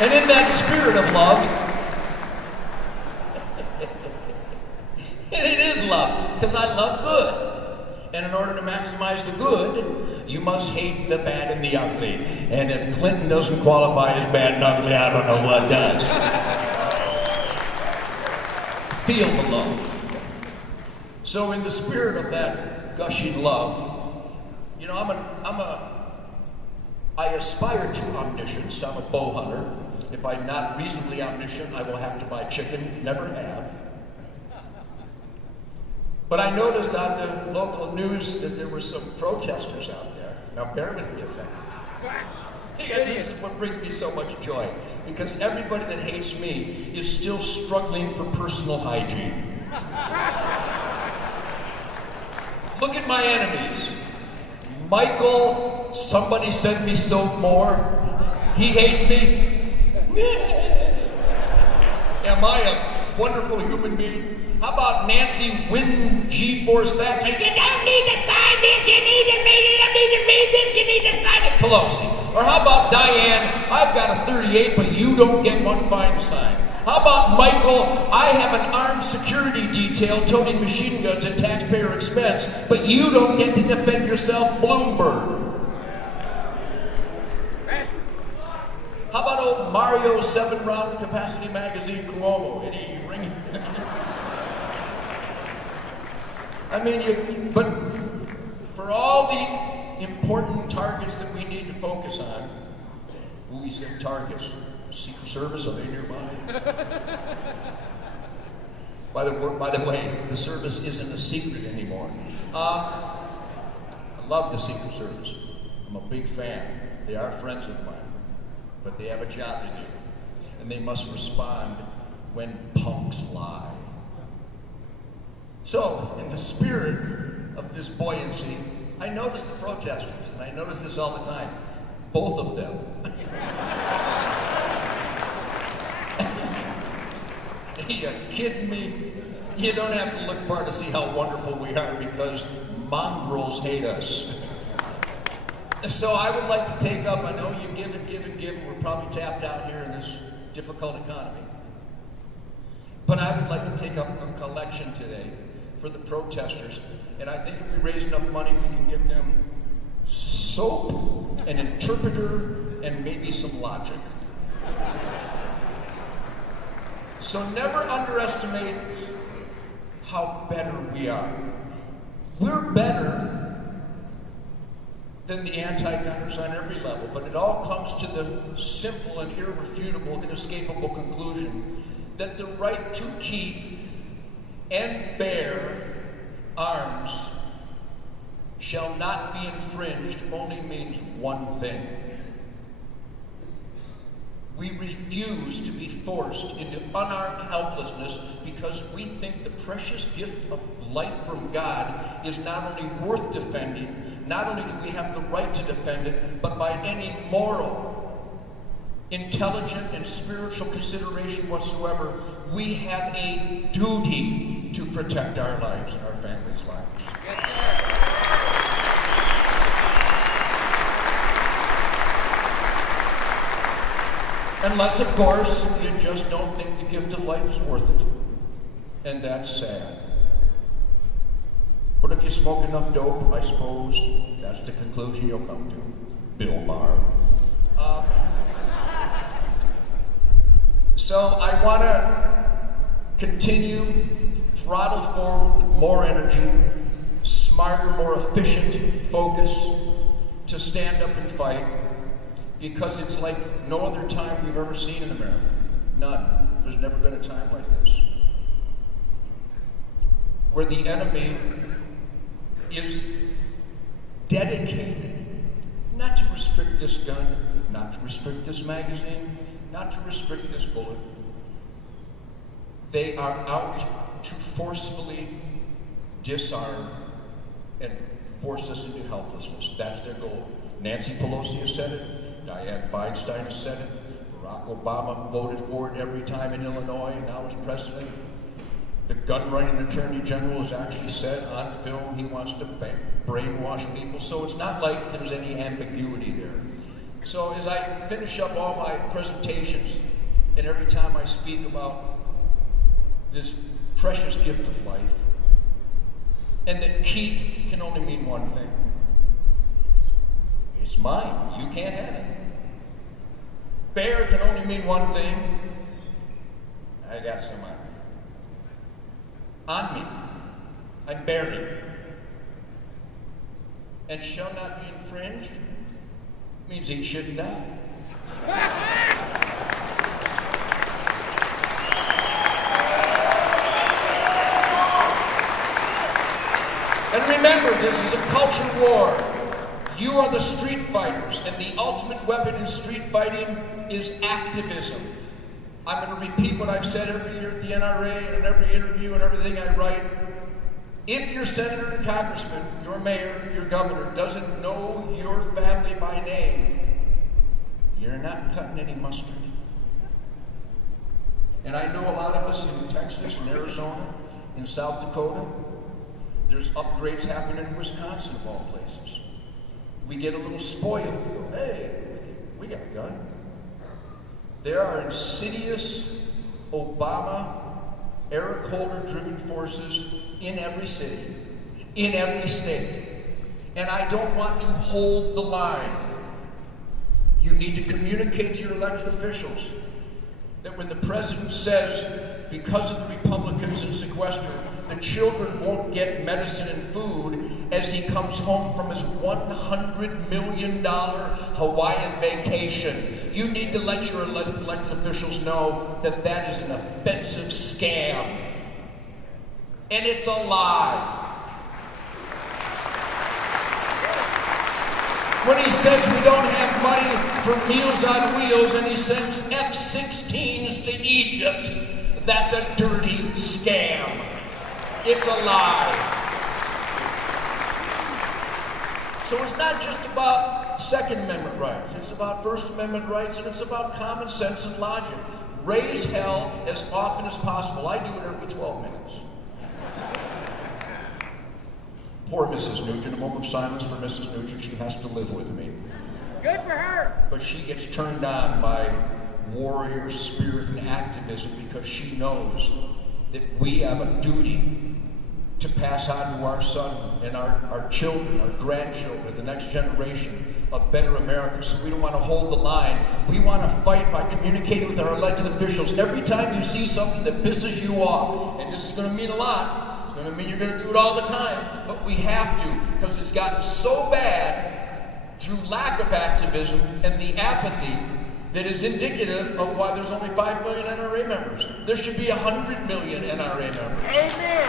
And in that spirit of love, and it is love, because I love good. And in order to maximize the good, you must hate the bad and the ugly. And if Clinton doesn't qualify as bad and ugly, I don't know what does. Feel the love. So in the spirit of that gushing love, you know, I aspire to omniscience. I'm a bow hunter. If I'm not reasonably omniscient, I will have to buy chicken. Never have. But I noticed on the local news that there were some protesters out there. Now bear with me a second. Because this is what brings me so much joy. Because everybody that hates me is still struggling for personal hygiene. Look at my enemies. Michael, somebody send me soap more. He hates me. Am I a wonderful human being? How about Nancy Wind G-Force Factory? You don't need to sign this, you don't need to read this, you need to sign it, Pelosi. Or how about Diane, I've got a 38, but you don't get one Feinstein. How about Michael, I have an armed security detail toting machine guns at taxpayer expense, but you don't get to defend yourself, Bloomberg. How about old Mario's 7-round capacity magazine, Cuomo? Any ring? I mean, but for all the important targets that we need to focus on, we said targets. Secret Service, are they nearby? By the way, the service isn't a secret anymore. I love the Secret Service. I'm a big fan. They are friends of mine, but they have a job to do, and they must respond when punks lie. So, in the spirit of this buoyancy, I notice the protesters, and I notice this all the time. Both of them. Are you kidding me? You don't have to look far to see how wonderful we are because mongrels hate us. So I would like to take up, I know you give and give and give, and we're probably tapped out here in this difficult economy. But I would like to take up a collection today for the protesters. And I think if we raise enough money, we can get them soap, an interpreter, and maybe some logic. So never underestimate how better we are. We're better than the anti-gunners on every level, but it all comes to the simple and irrefutable, inescapable conclusion that the right to keep and bear arms shall not be infringed only means one thing. We refuse to be forced into unarmed helplessness because we think the precious gift of life from God is not only worth defending, not only do we have the right to defend it, but by any moral, intelligent, and spiritual consideration whatsoever, we have a duty to protect our lives and our families' lives. Yes, sir. Unless, of course, you just don't think the gift of life is worth it. And that's sad. But if you smoke enough dope, I suppose that's the conclusion you'll come to. Bill Maher. So I want to continue, throttle forward, more energy, smarter, more efficient focus to stand up and fight. Because it's like no other time we've ever seen in America. None. There's never been a time like this. Where the enemy is dedicated not to restrict this gun, not to restrict this magazine, not to restrict this bullet. They are out to forcefully disarm and force us into helplessness. That's their goal. Nancy Pelosi has said it. Diane Feinstein has said it. Barack Obama voted for it every time in Illinois and now as president. The gun-running attorney general has actually said on film he wants to brainwash people. So it's not like there's any ambiguity there. So as I finish up all my presentations, and every time I speak about this precious gift of life, and that keep can only mean one thing. It's mine. You can't have it. Bear can only mean one thing. I got some on me. I'm bearing. And shall not be infringed means he shouldn't die. And remember, this is a culture war. You are the street fighters, and the ultimate weapon in street fighting is activism. I'm going to repeat what I've said every year at the NRA and in every interview and everything I write. If your senator and congressman, your mayor, your governor doesn't know your family by name, you're not cutting any mustard. And I know a lot of us in Texas and Arizona, in South Dakota, there's upgrades happening in Wisconsin of all places. We get a little spoiled. We go, hey, we got a gun. There are insidious Obama, Eric Holder-driven forces in every city, in every state. And I don't want to hold the line. You need to communicate to your elected officials that when the president says, because of the Republicans in sequester, the children won't get medicine and food as he comes home from his $100 million Hawaiian vacation. You need to let your elected officials know that that is an offensive scam. And it's a lie. When he says we don't have money for Meals on Wheels and he sends F-16s to Egypt, that's a dirty scam. It's a lie. So it's not just about Second Amendment rights. It's about First Amendment rights, and it's about common sense and logic. Raise hell as often as possible. I do it every 12 minutes. Poor Mrs. Nugent. A moment of silence for Mrs. Nugent. She has to live with me. Good for her. But she gets turned on by warrior spirit and activism because she knows that we have a duty to pass on to our son and our children, our grandchildren, the next generation, a better America. So we don't want to hold the line. We want to fight by communicating with our elected officials. Every time you see something that pisses you off, and this is going to mean a lot, it's going to mean you're going to do it all the time, but we have to, because it's gotten so bad through lack of activism and the apathy that is indicative of why there's only 5 million NRA members. There should be 100 million NRA members. Amen.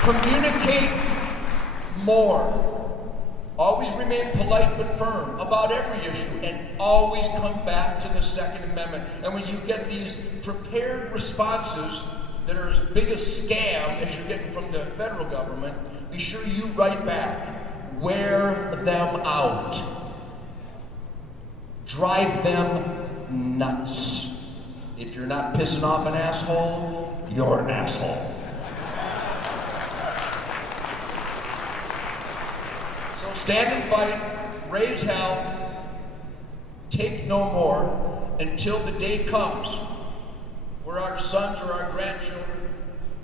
Communicate more. Always remain polite but firm about every issue, and always come back to the Second Amendment. And when you get these prepared responses that are as big a scam as you're getting from the federal government, be sure you write back. Wear them out. Drive them nuts. If you're not pissing off an asshole, you're an asshole. So stand and fight, raise hell, take no more until the day comes where our sons or our grandchildren,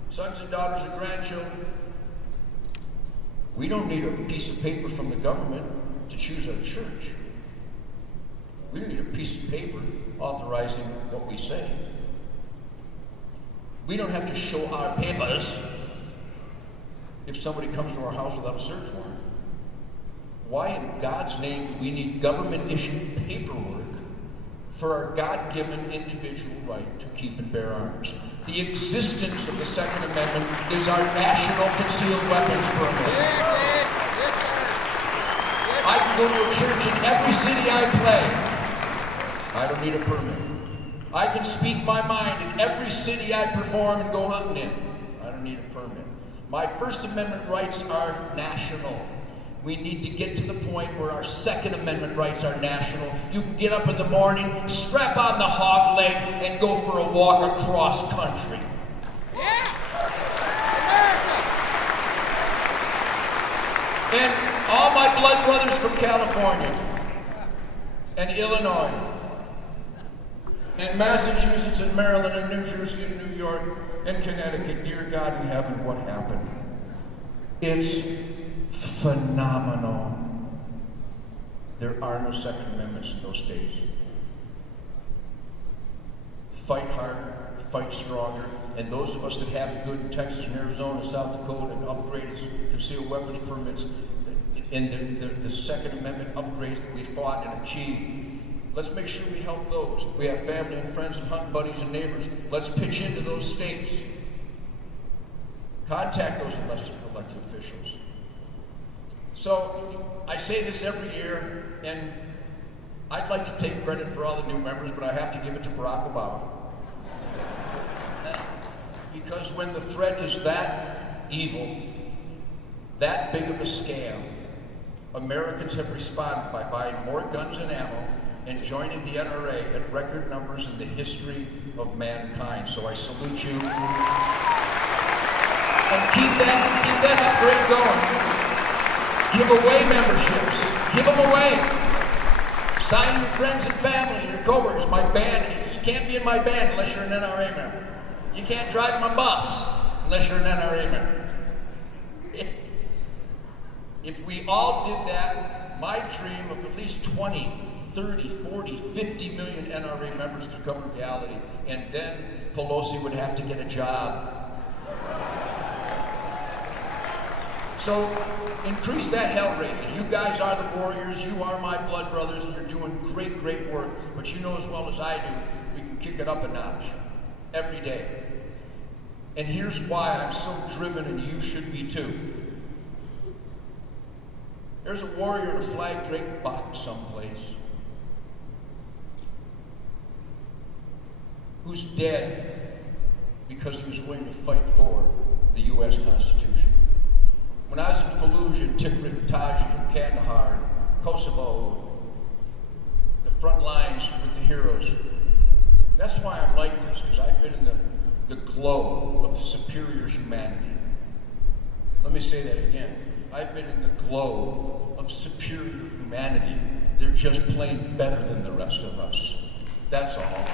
sons and daughters and grandchildren, we don't need a piece of paper from the government to choose our church. We don't need a piece of paper authorizing what we say. We don't have to show our papers if somebody comes to our house without a search warrant. Why in God's name do we need government-issued paperwork for our God-given individual right to keep and bear arms? The existence of the Second Amendment is our national concealed weapons permit. I can go to a church in every city I play. I don't need a permit. I can speak my mind in every city I perform and go hunting in. I don't need a permit. My First Amendment rights are national. We need to get to the point where our Second Amendment rights are national. You can get up in the morning, strap on the hog leg, and go for a walk across country. Yeah! And all my blood brothers from California, and Illinois, and Massachusetts, and Maryland, and New Jersey, and New York, and Connecticut. Dear God in heaven, what happened? It's phenomenal. There are no Second Amendments in those states. Fight harder, fight stronger, and those of us that have it good in Texas and Arizona, South Dakota, and upgraded concealed weapons permits, and the Second Amendment upgrades that we fought and achieved, let's make sure we help those. If we have family and friends and hunting buddies and neighbors, let's pitch into those states. Contact those elected officials. So, I say this every year, and I'd like to take credit for all the new members, but I have to give it to Barack Obama. Because when the threat is that evil, that big of a scale, Americans have responded by buying more guns and ammo and joining the NRA at record numbers in the history of mankind. So I salute you. And keep that upgrade going. Give away memberships. Give them away. Sign your friends and family, your coworkers. My band, you can't be in my band unless you're an NRA member. You can't drive my bus unless you're an NRA member. If we all did that, my dream of at least 20, 30, 40, 50 million NRA members could come to reality, and then Pelosi would have to get a job. So increase that hell raising. You guys are the warriors, you are my blood brothers, and you're doing great, great work. But you know as well as I do, we can kick it up a notch every day. And here's why I'm so driven, and you should be too. There's a warrior in a flag-draped box someplace who's dead because he was willing to fight for the U.S. Constitution. When I was in Fallujah, and Tikrit, and Taji, and Kandahar, and Kosovo, the front lines with the heroes, that's why I'm like this, because I've been in the glow of superior humanity. Let me say that again. I've been in the glow of superior humanity. They're just plain better than the rest of us. That's all.